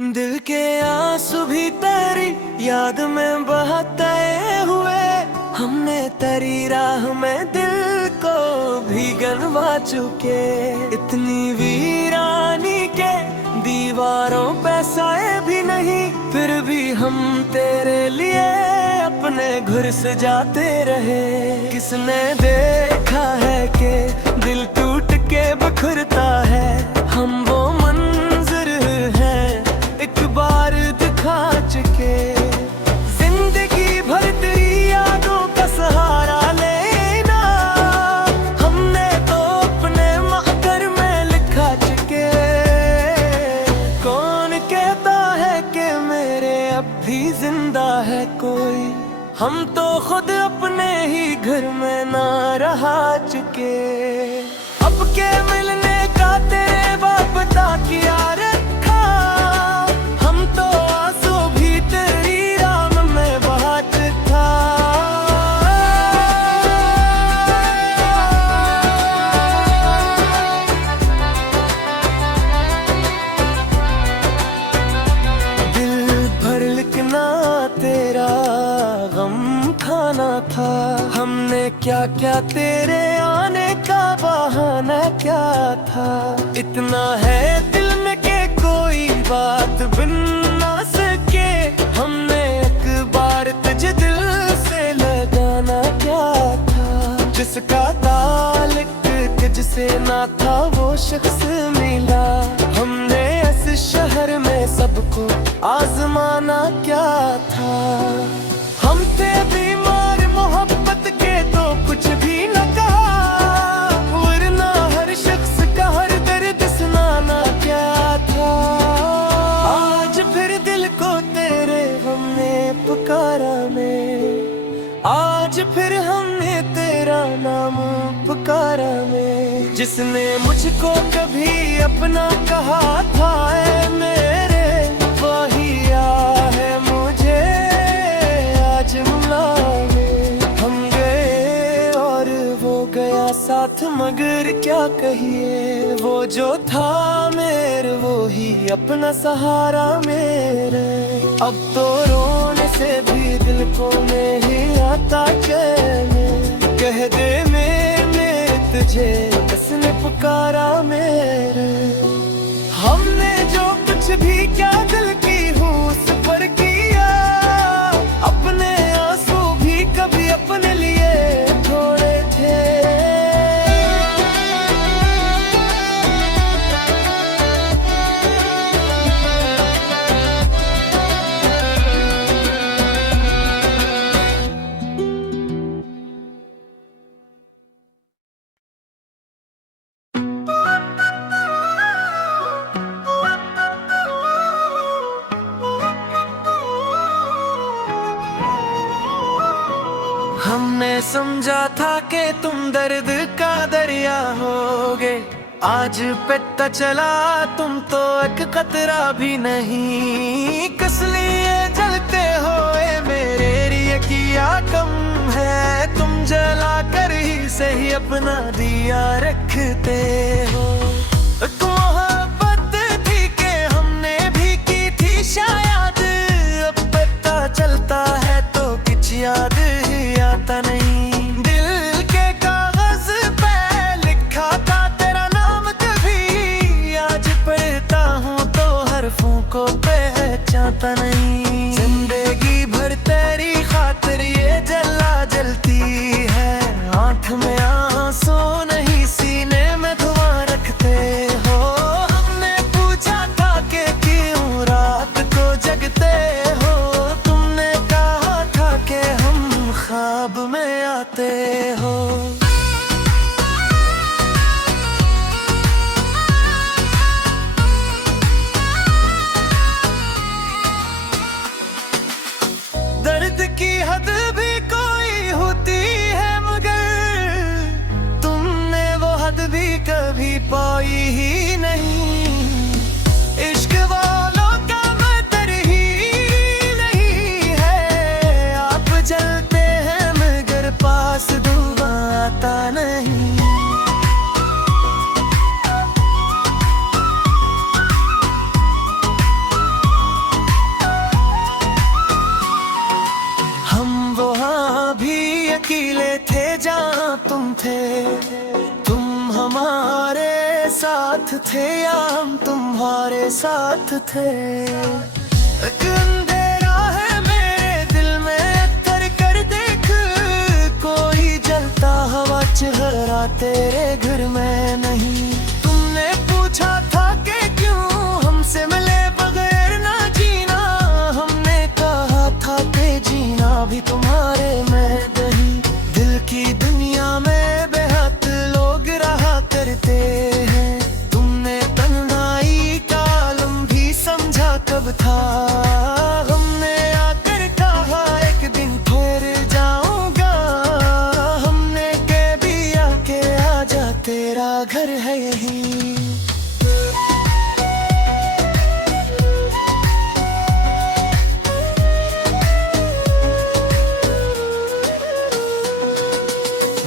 दिल के आंसू भी तेरी याद में बहते हुए, हमने तेरी राह में दिल को भी गनवा चुके। इतनी वीरानी के दीवारों पे साए भी नहीं, फिर भी हम तेरे लिए अपने घर से जाते रहे। किसने देखा है कि दिल टूट के बिखरता है, हम वो मंजर है एक बार दिखा चुके। जिंदगी भर तेरी यादों का सहारा लेना, हमने तो अपने मातर में लिखा चुके। कौन कहता है कि मेरे अब भी जिंदा है कोई, हम तो खुद अपने ही घर में ना रहा चुके। अब के मिलने का तेरे वापता किया रखा, हम तो आंसू भी तेरी राम में बहात था। दिल भर लिखना तेरा गम खाना था, हमने क्या क्या तेरे आने का बहाना क्या था। इतना है दिल में के कोई बात बिन ना सके, हमने एक बार तुझे दिल से लगाना क्या था। जिसका ताल्लुक तुझसे ना था वो शख्स मिला, हमने इस शहर में सबको आजमाना क्या था। हम थे बीमार मोहब्बत के तो कुछ भी न कहा, वरना हर शख्स का हर दर्द सुनाना क्या था। आज फिर दिल को तेरे हमने पुकारा में, आज फिर हमने तेरा नाम पुकारा में। जिसने मुझको कभी अपना कहा था ऐ मेरे, वही है मुझे आज मिलाने। हम गए और वो गया साथ, मगर क्या कहिए वो जो था मेरे वो ही अपना सहारा मेरे। अब तो रोने से भी दिल को नहीं आता चैन, कह दे मैंने तुझे किसने पुकारा मेरे। हमने जो कुछ भी क्या दिल की हूँ उस पर किया, अपने आंसू भी कभी अपने लिए थोड़े थे। हमने समझा था कि तुम दर्द का दरिया होगे, आज पता चला तुम तो एक कतरा भी नहीं। किस लिए जलते हो ए मेरे लिए किया कम है, तुम जला कर ही सही अपना दिया रखते हो। मोहब्बत थी कि हमने भी की थी शायद, अब पता चलता है तो कुछ याद आता नहीं। दिल के कागज पे लिखा था तेरा नाम कभी, आज पढ़ता हूँ तो हरफों को पहचानता नहीं। जिंदगी भर तेरी खातिर ये जला जलती है, आंख में आंसू नहीं सीने में धुआं रखते हो। हमने पूछा था कि क्यों रात को जगते हो, तुमने कहा था कि हम ख्वाब में आते हो। दर्द की हद भी कोई होती है, मगर तुमने वो हद भी कभी पाई ही नहीं। इश्क वालों का मतर ही नहीं है, आप जलते हैं मगर पास धुआं आता नहीं। साथ थे या हम तुम्हारे साथ थे। एक अंधेरा है मेरे दिल में, कर कर देख कोई जलता हुआ चेहरा तेरे घर में नहीं। तुमने पूछा था कि क्यों हमसे मिले बगैर ना जीना, हमने कहा था कि जीना भी तुम्हारे में नहीं। दिल की दुनिया में बेहद लोग रहा करते हैं, तुमने तन्हाई का आलम भी समझा कब था। हमने आकर कहा एक दिन फिर जाऊंगा, हमने के भी आके आजा तेरा घर है यही।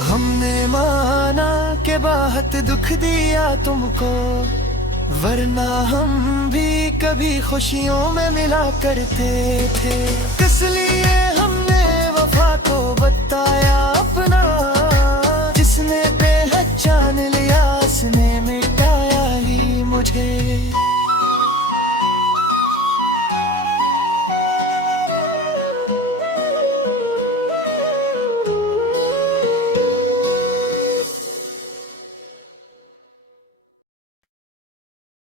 हमने माना के बहुत दुख दिया तुमको, वरना हम भी कभी खुशियों में मिला करते थे। किस लिए हमने वफा को बताया अपना, जिसने पहचान लिया उसने मिटाया ही मुझे।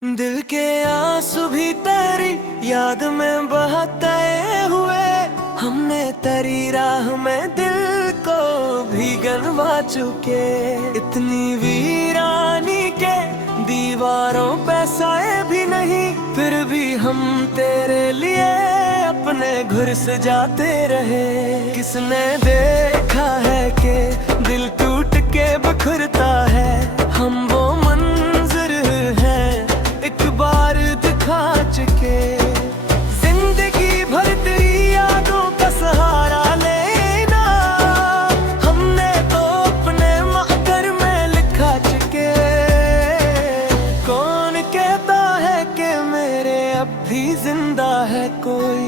दिल के आंसू भी तेरी याद में बहाते हुए, हमने तेरी राह में दिल को भी गनवा चुके। इतनी वीरानी के दीवारों पे साए भी नहीं, फिर भी हम तेरे लिए अपने घर सजाते रहे। किसने देखा है कि दिल टूट के बिखरता है, हम वो मंजर है एक बार दिखा चुके। जिंदगी भर तेरी यादों का सहारा लेना, हमने तो अपने महकर में लिखा चुके। कौन कहता है कि मेरे अब भी जिंदा है कोई,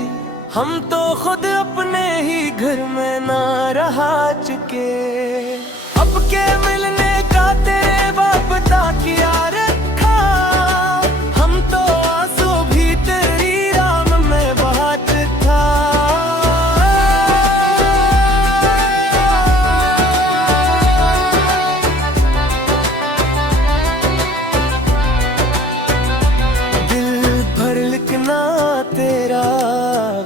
हम तो खुद अपने ही घर में ना रहा चुके। अब के मिलने का तेरे वापता किया रखा, हम तो आंसू भी तेरी राम में बहात था। दिल भर लिखना तेरा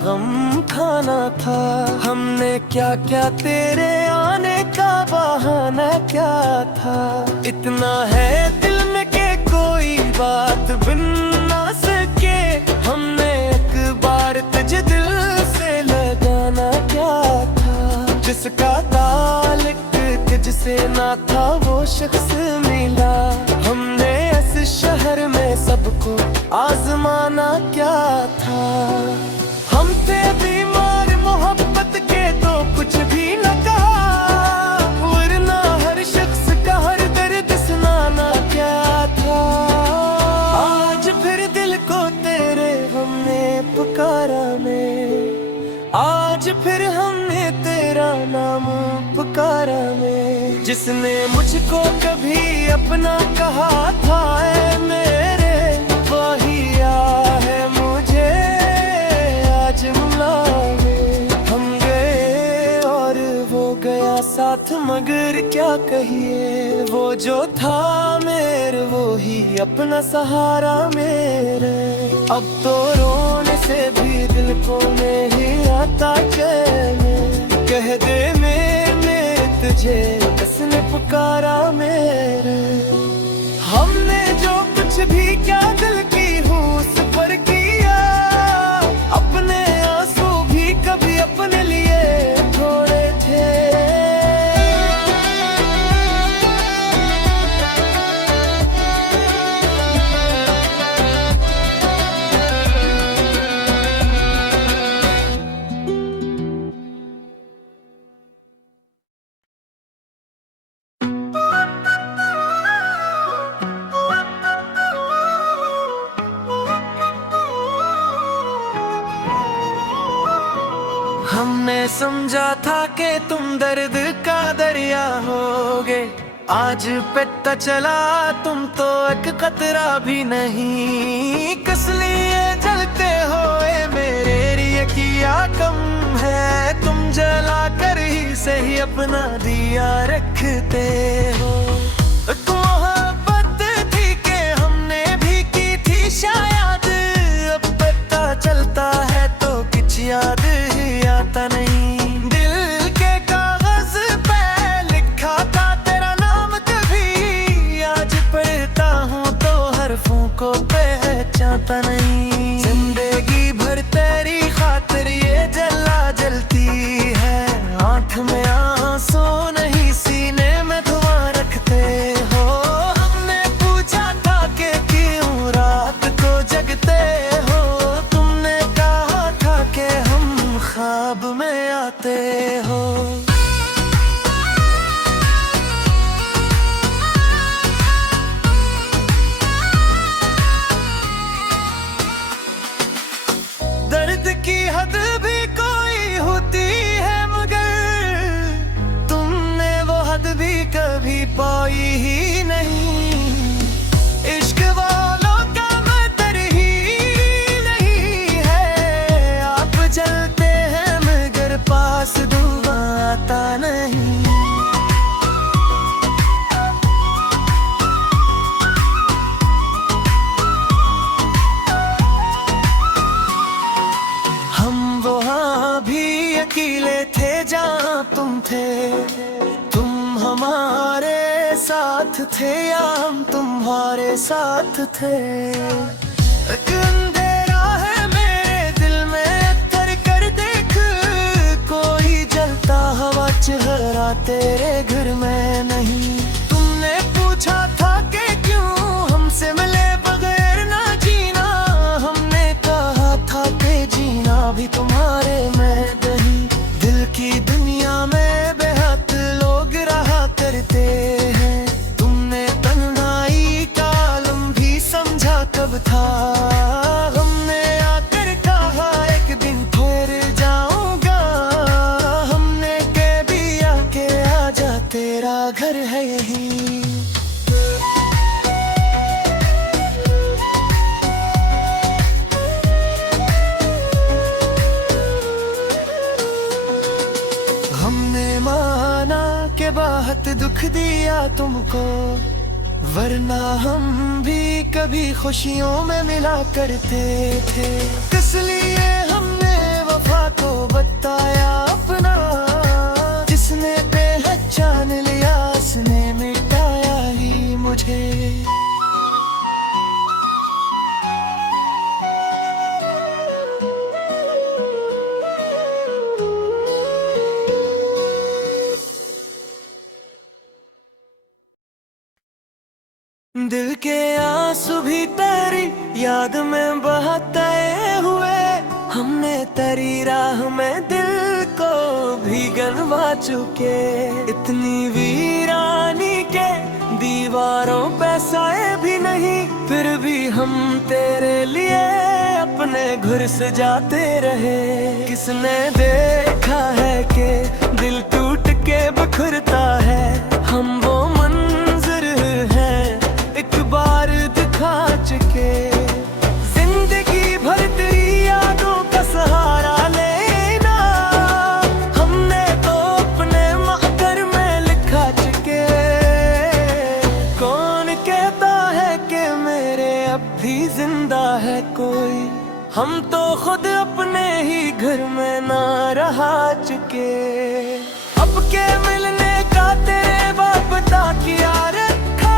गम खाना था, हमने क्या क्या तेरे आने का बहाना क्या था। इतना है दिल में के कोई बात बिन ना सके, हमने एक बार तुझे दिल से लगाना क्या था। जिसका ताल्लुक तुझसे ना था वो शख्स मिला, हमने इस शहर में सबको आजमाना क्या था। हम थे बीमार मोहब्बत के तो कुछ भी न कहा, वरना हर शख्स का हर दर्द सुनाना क्या था। आज फिर दिल को तेरे हमने पुकारा में, आज फिर हमने तेरा नाम पुकारा में। जिसने मुझको कभी अपना कहा था ऐ मेरे, वही है मुझे आज मिलावे। हम गए और वो गया साथ, मगर क्या कहिए वो जो था मेरे वो ही अपना सहारा मेरे। अब तो रोने से भी दिल को नहीं आता चैन, कह दे मैंने तुझे किसने पुकारा मेरे। हमने जो कुछ भी क्या दिल की हुस पर किया, अपने आंसू भी कभी अपने लिए थोड़े थे। हमने समझा था कि तुम दर्द का दरिया होगे, आज पता चला तुम तो एक कतरा भी नहीं, किस लिए जलते हो ए मेरे लिए किया कम है, तुम जला कर ही सही अपना दिया रखते हो। मोहब्बत थी के हमने भी की थी शायद, अब पता चलता है तो कुछ याद ही आता नहीं। दिल के कागज पे लिखा था तेरा नाम कभी, आज पढ़ता हूँ तो हरफों को पहचानता नहीं। जिंदगी भर तेरी खातिर ये जला जलती है, आँख में आंसू नहीं सीने में धुआं रखते हो। हमने पूछा था कि क्यों रात को जगते हो, तुमने कहा था कि हम ख्वाब में आते हो। दर्द की हद भी कोई होती है मगर तुमने वो हद भी कभी पाई ही नहीं। इश्क वालों का मतर ही नहीं है, आप जलते हैं मगर पास धुआं आता नहीं। अकेले थे जहाँ तुम थे, तुम हमारे साथ थे या हम तुम्हारे साथ थे। एक अंधेरा है मेरे दिल में, तर कर देख कोई जलता हवा चेहरा तेरे घर में नहीं। तुमने पूछा था कि क्यों हमसे मिले बगैर ना जीना, हमने कहा था कि जीना भी तुम्हारे में नहीं। दिल की दुनिया में बेहद लोग रहा करते हैं, तुमने तन्हाई का आलम भी समझा कब था। हमने आकर कहा एक दिन फिर जाऊंगा, हमने कह भी आके आजा तेरा घर है यही। हमने माना के बहुत दुख दिया तुमको, वरना हम भी कभी खुशियों में मिला करते थे। किस लिए हमने वफा को बताया अपना, जिसने पहचान लिया उसने मिटाया ही मुझे। दिल के आंसू भी तेरी याद में बहते हुए, हमने तेरी राह में दिल को भी गनवा चुके। इतनी वीरानी के दीवारों पे साए भी नहीं, फिर भी हम तेरे लिए अपने घर सजाते रहे। किसने देखा है कि दिल टूट के बिखरता है, हम वो मंजर है एक बार दिखा चुके। जिंदगी भर तेरी यादों का सहारा लेना, हमने तो अपने महतर में लिखा चुके। कौन कहता है कि मेरे अब भी जिंदा है कोई, हम तो खुद अपने ही घर में ना रहा चुके। अब के मिलने का तेरे बाप बता किया रखा,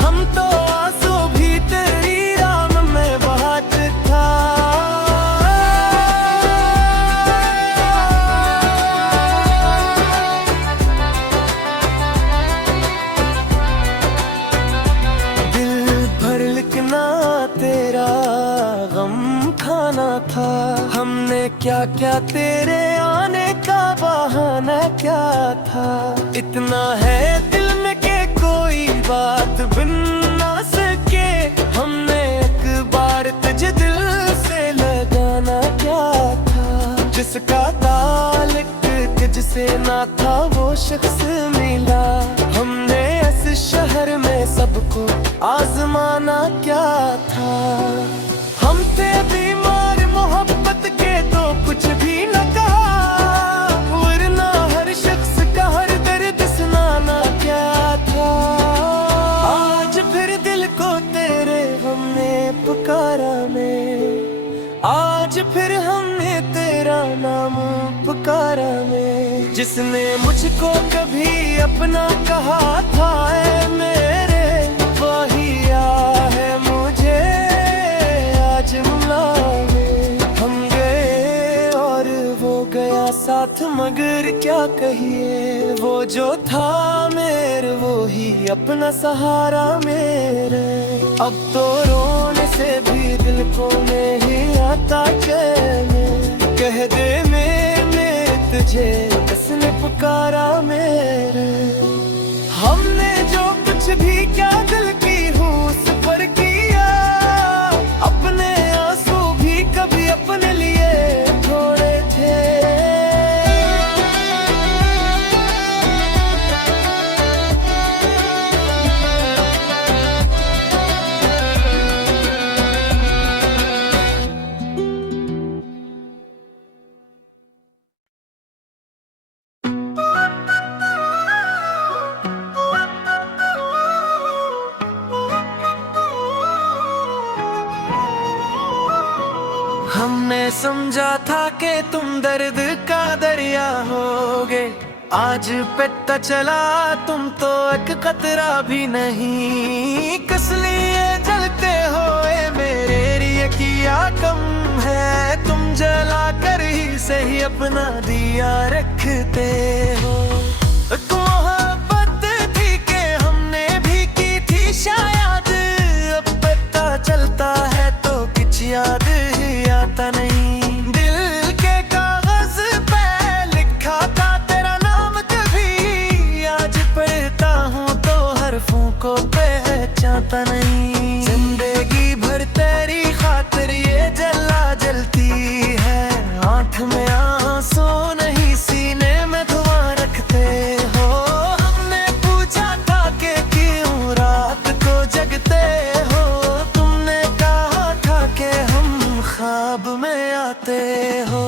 हम तो आंसू भी तेरी राह में बहा चुका। दिल भर लिखना तेरा गम खाना था, हमने क्या क्या तेरे आने का बहाना क्या था। इतना है दिल में के कोई बात बिन ना सके, हमने एक बार तुझे दिल से लगाना क्या था। जिसका ताल्लुक तुझसे ना था वो शख्स मिला, हमने शहर में सबको आजमाना क्या था। हम थे बीमार मोहब्बत के तो कुछ भी न कहा, वरना हर शख्स का हर दर्द सुनाना क्या था। आज फिर दिल को तेरे हमने पुकारा में, आज फिर हमने तेरा नाम पुकारा में। जिसने मुझको कभी अपना कहा था ऐ मेरे, वही है मुझे आज मिलावे। हम गए और वो गया साथ, मगर क्या कहिए वो जो था मेरे, वो ही अपना सहारा मेरे। अब तो रोने से भी दिल को नहीं आता चैन, कह दे मैंने तुझे किसने पुकारा मेरे। हमने जो कुछ भी क्या दिल की हूँ उस पर किया, अपने आंसू भी कभी अपने लिए थोड़े थे। हमने समझा था कि तुम दर्द का दरिया होगे, आज पता चला तुम तो एक कतरा भी नहीं। किस लिए जलते हो ए मेरे लिए किया कम है, तुम जला कर ही सही अपना दिया रखते हो। मोहब्बत थी कि हमने भी की थी शायद, अब पता चलता है तो कुछ याद ही आता नहीं। दिल के कागज पे लिखा था तेरा नाम कभी, आज पढ़ता हूँ तो हरफों को पहचानता नहीं। जिंदगी भर तेरी खातिर ये जला जलती है, आंख में आंसू नहीं सीने में धुआं रखते हो। हमने पूछा था कि क्यों रात को जगते हो, तुमने कहा था कि हम ख्वाब में आते हो।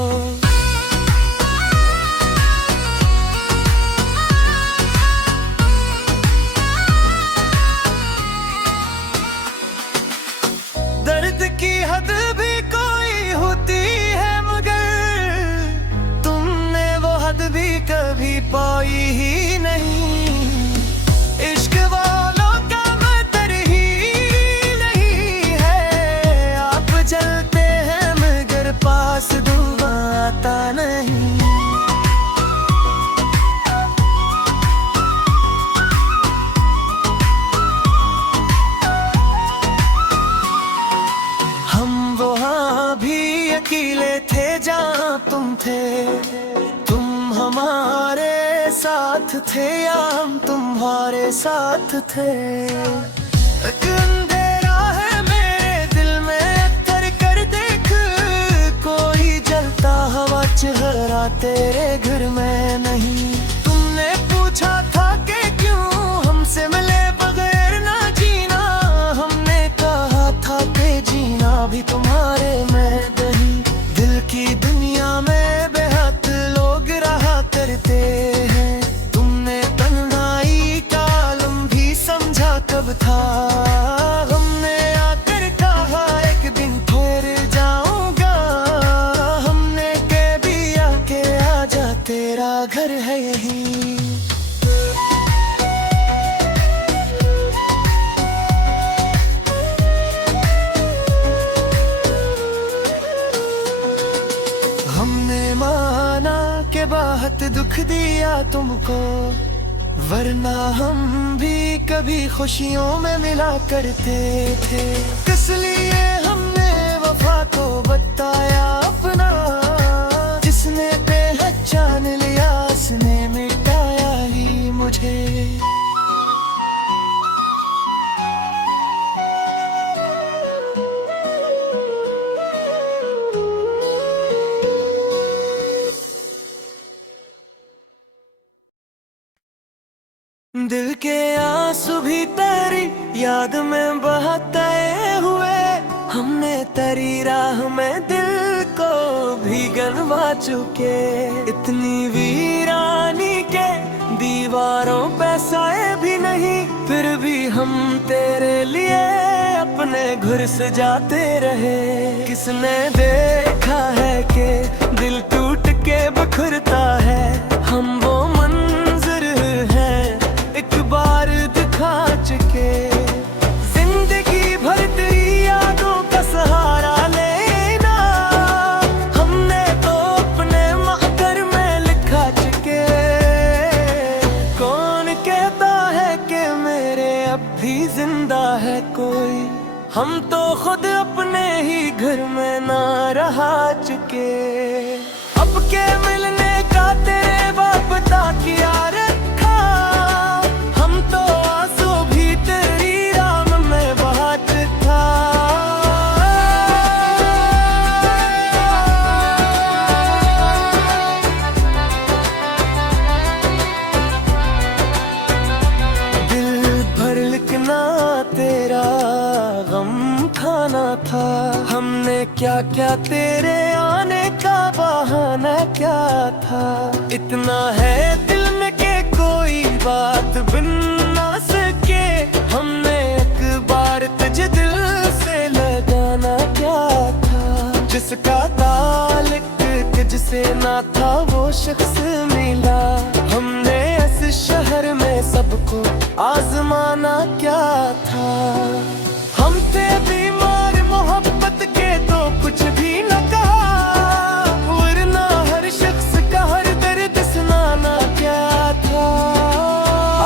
दर्द की हद भी कोई होती है, मगर तुमने वो हद भी कभी पाई ही नहीं। इश्क वालों का मतर ही नहीं है, आप जलते हैं मगर पास धुआं आता नहीं। हम वहाँ भी अकेले थे जहाँ तुम थे, तुम हमारे साथ थे या हम तुम्हारे साथ थे। एक अंधेरा है मेरे दिल में, कर कर देख कोई जलता हवा चेहरा तेरे घर में नहीं। तुमने पूछा था कि क्यों हमसे मिले बगैर ना जीना, हमने कहा था कि जीना भी तुम्हारे में नहीं। दिल की दुनिया में बेहद लोग रहा करते हैं, तुमने तन्हाई का आलम भी समझा कब था। हमने आकर कहा एक दिन फिर जाऊंगा, हमने कह भी आके आजा तेरा घर है यहीं। हमने माना के बहुत दुख दिया तुमको, वरना हम भी कभी खुशियों में मिला करते थे। किस लिए हमने वफा को बताया अपना, जिसने पहचान लिया उसने मिटाया ही मुझे। दिल के आंसू भी तेरी याद में बहते हुए, हमने तेरी राह में दिल को भी गनवा चुके। इतनी वीरानी के दीवारों पे साए भी नहीं, फिर भी हम तेरे लिए अपने घर से जाते रहे। किसने देखा है कि दिल टूट के बिखरता है, हम वो मंजर है एक बार दिखा चुके। जिंदगी भर तेरी यादों का सहारा लेना, हमने तो अपने माहकर में लिखा चुके। कौन कहता है कि मेरे अब भी जिंदा है कोई, हम तो खुद अपने ही घर में ना रहा चुके। अब के मिलने का तेरे वापता किया रखा, हम तो आंसू भी तेरी राह में बहाते था। दिल भर लिखना तेरा गम खाना था, हमने क्या क्या तेरे आने का बहाना क्या था। इतना है दिल में के कोई बात बिन ना सके, हमने एक बार तुझे दिल से लगाना क्या था। जिसका ताल्लुक तुझसे ना था वो शख्स मिला, हमने इस शहर में सबको आजमाना क्या था। हम थे बीमार मोहब्बत के तो कुछ भी न कहा, वरना हर शख्स का हर दर्द सुनाना क्या था।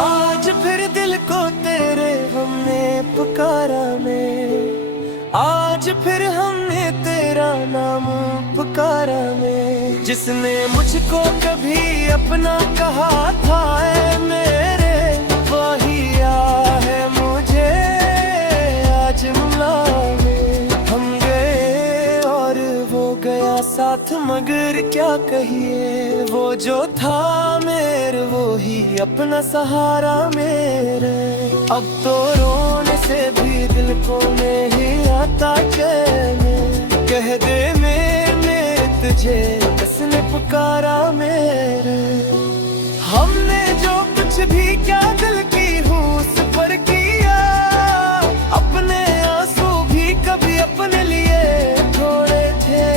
आज फिर दिल को तेरे हमने पुकारा में, आज फिर हमने तेरा नाम पुकारा में। जिसने मुझको कभी अपना कहा था ऐ मेरे, वही है मुझे आज मिलाने। हम गए और वो गया साथ, मगर क्या कहिए वो जो था मेरे वो ही अपना सहारा मेरे। अब तो रोने से भी दिल को नहीं आता चैन, कह दे मैंने तुझे किसने पुकारा मेरे। हमने जो कुछ भी क्या दिल की हूँ उस पर किया, अपने आंसू भी कभी अपने लिए थोड़े थे।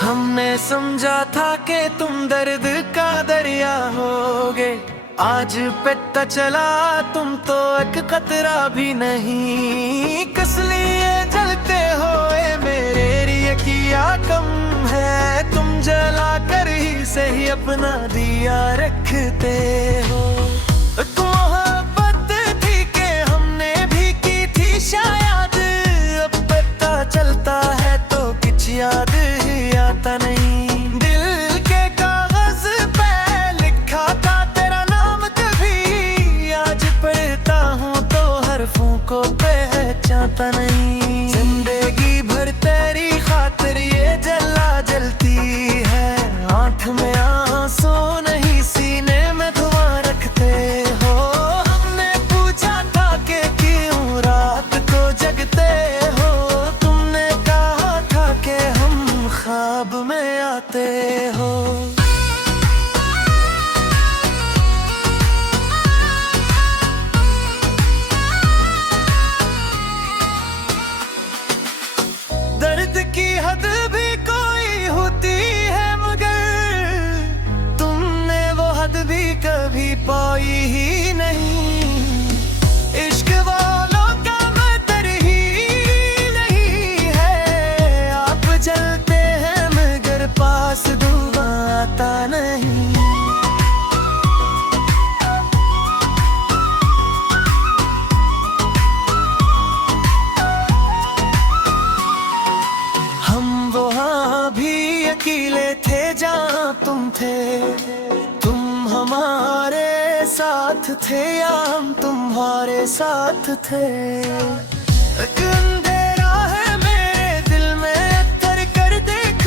हमने समझा था कि तुम दर्द का दरिया होगे, आज पता चला तुम तो एक कतरा भी नहीं। किस लिए जलते हो ए मेरे लिए किया कम है, तुम जला कर ही सही अपना दिया रखते हो। एक मोहब्बत थी कि हमने भी की थी शायद, अब पता चलता है तो कुछ याद ही आता नहीं। दिल के कागज पे लिखा था तेरा नाम तभी, आज पढ़ता हूँ तो हरफों को पहचानता नहीं। जिंदगी भर तेरी खातिर ये जला जलती है, आंख में आंसू नहीं सीने में धुआं रख मिले थे जहाँ तुम थे, तुम हमारे साथ थे या हम तुम्हारे साथ थे। एक अंधेरा है मेरे दिल में, कर कर देख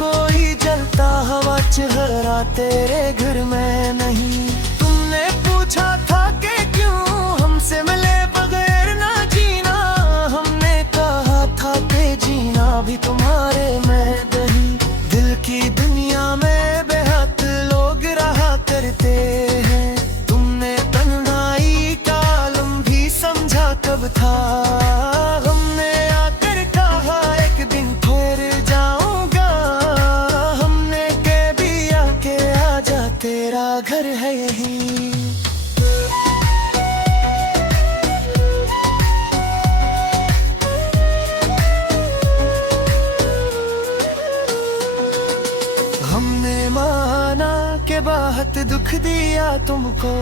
कोई जलता हवा चेहरा तेरे घर में नहीं। तुमने पूछा था कि क्यों हमसे मिले बगैर ना जीना, हमने कहा था कि जीना भी तुम्हारे में नहीं। दिल की दुनिया में बेहद लोग रहा करते हैं, तुमने तन्हाई का आलम भी समझा कब था। हमने आकर कहा एक दिन फिर जाऊंगा, हमने कह दिया कि आजा तेरा घर है यही। हमने माना कि बहुत दुख दिया तुमको,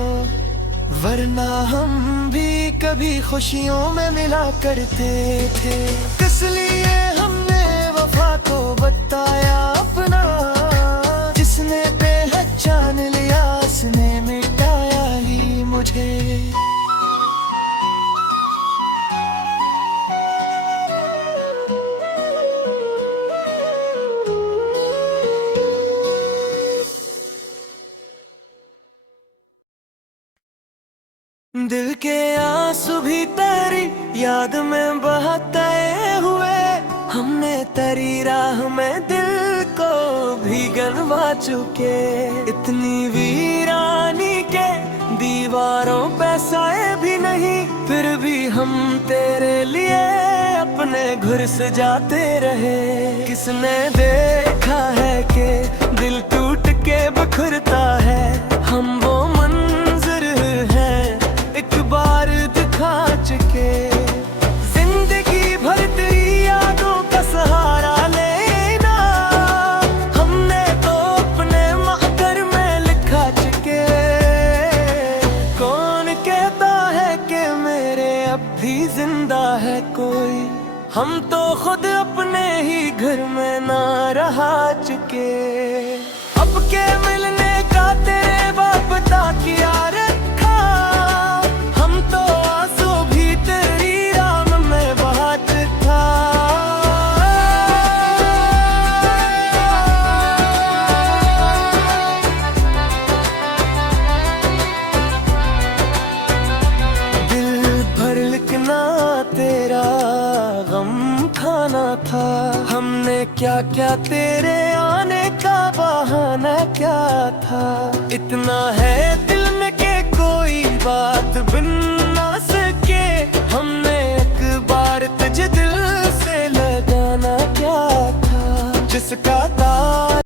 वरना हम भी कभी खुशियों में मिला करते थे। किस लिए हमने वफा को बताया अपना, जिसने पहचान लिया उसने मिटाया ही मुझे। दिल के आंसू भी तेरी याद में बहते हुए, हमने तेरी राह में दिल को भी गलवा चुके। इतनी वीरानी के दीवारों पे साए भी नहीं, फिर भी हम तेरे लिए अपने घर सजाते रहे। किसने देखा है कि दिल टूट के बिखरता है, हम वो मंजर है एक बार दिखा चुके। जिंदगी भर तेरी यादों का सहारा लेना, हमने तो अपने महकर में लिखा चुके। कौन कहता है कि मेरे अब भी जिंदा है कोई, हम तो खुद अपने ही घर में ना रहा चुके। अब के मिलने का तेरे बाप ता किया रखा, हम तो आंसू भी तेरी राम में बहात था। दिल भर लिखना तेरा गम खाना था, हमने क्या क्या तेरे आने का बहाना क्या था। इतना है दिल में के कोई बात बिन